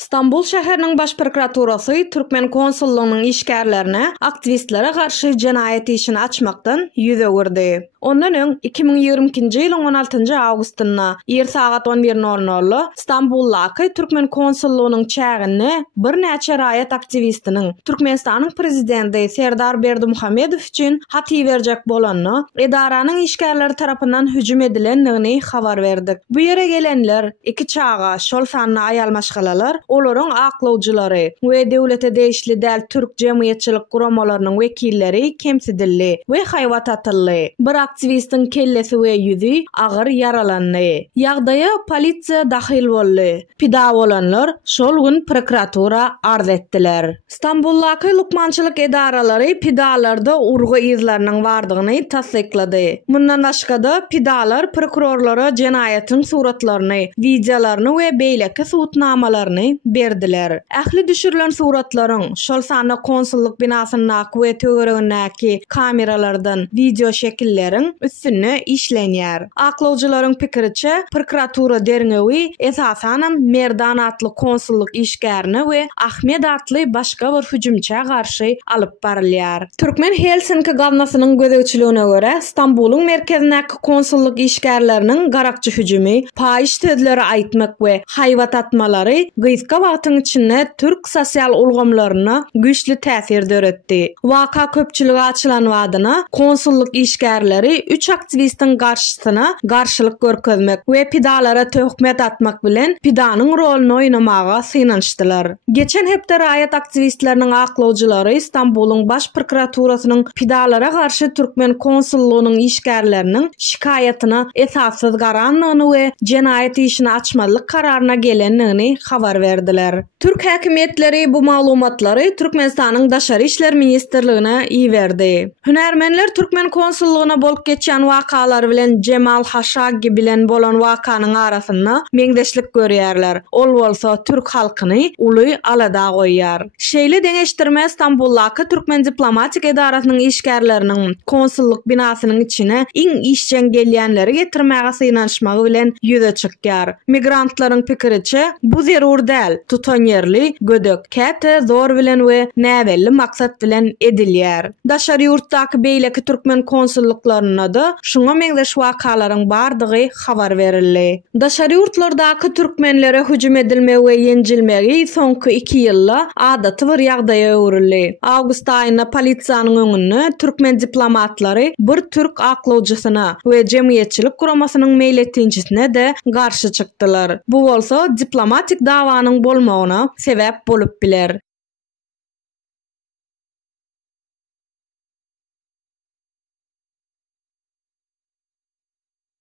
İstanbul şäheriniň baş prokuraturasy Türkmen konsullugynyň işgärlerine aktivistlere garşy jenayet işini açmakdan ýüze girdi. Ondan öň 2022-nji ýylyň 16-njy awgustynda ýer sagat 11:00 İstanbuldaky Türkmen konsullugynyň çägine bir näçe raýat aktivistiniň Türkmenistanyň prezidenti Serdar Berdimuhammedow üçin hat berjek bolanyny edaranyň işgärleri tarapyndan hüjüm edilendigini habar berdik. Bu ýere gelenler iki çağa şol sanly aýal maşgalalar, olaryň aklawjylary we döwlete değişli däl türk jemgyýetçilik guramalarynyň wekilleri kemsidildi we haýwat atyldy. Bir aktivistin kellesi we ýüzi agyr yaralandy. Ýagdaýa polisiýa dahil boldy. Pida bolanlar şol gün prokuratura arz etdiler. İstanbuldaky lukmançylyk edaralary pidalarda urgu izleriniň bardygyny tasdiklady. Mundan başga pidalar prokurorlara jenayetin suratlaryny, videolaryny we beýleki suwutnamalaryny berdiler. Ähli düşürülen suratlaryň şol sanly konsulluk binasynyň we töweregindäki kameralardan video şekilleriň üstüne işlenýär. Aklawjylaryň pikiriçe prokuratura derňewi esasan Merdan atly konsulluk işgärini we Ahmed atly başga bir hüjümçä garşy alyp barylýar. Türkmen Helsinki gawnasynyň gözegçiligine görä İstanbulyň merkezindäki konsulluk işgärleriniň garakçy hüjümi, paýyş sözleri aýtmak we haýwat atmalary gyzga wagtyň içinde türk sosial ulgamlaryna güýçli täsir döretdi. Waka köpçüligi açylan wadyna konsulluk işgärleri 3 aktivistin garşysyna garşylyk görkezmek we pidalara töhmet atmak bilen pidanyň rolunu oýnamaga synanşdylar. Geçen hepde raýat aktivistleriniň aklawjylary İstanbulyň baş prokuraturasynyň pidalara garşy Türkmen konsullugynyň işgärleriniň şikayatyna esassyz garanlygyny we jenayet işini açmalyk kararyna gelendigini habar berdiler. Türk häkimetleri bu maglumatlary Türkmenistanyň Daşary işler ministrligine iýerdi. Hünärmenler Türkmen konsullugyna bolup geçen wakalary bilen Cemal Haşagi bilen bolan wakanyň arasynda meňdeşlik görýärler. Ol bolsa türk halkyny uly alada goýýar. Şeýle deňeşdirme İstanbuldaky Türkmen diplomatik edarasynyň işgärleriniň konsulluk binasynyň içine iň işçen gelýänleri getirmäge synanşmagy bilen ýüze çykýar. Migrantlaryň pikiriçe bu zerur däl, tutan ýerli, gödök, käte, zor bilen we näbelli maksat bilen edilýär. Daşary ýurtdaky beýleki Türkmen konsulluklaryna da şuňa meňdeş wakalaryň bardygy habar berildi. Daşary ýurtlardaky türkmenlere hüjüm edilmegi we ýenjilmegi soňky 2 ýylda adaty bir ýagdaýa öwrüldi. Awgust aýynda polisiýanyň öňüne türkmen diplomatlary bir türk aklawjysyna we jemgyýetçilik guramasynyň meýletinçisine de garşy çykdylar. Bu bolsa diplomatik dawanyň bolmagyna sebäp bolup biler.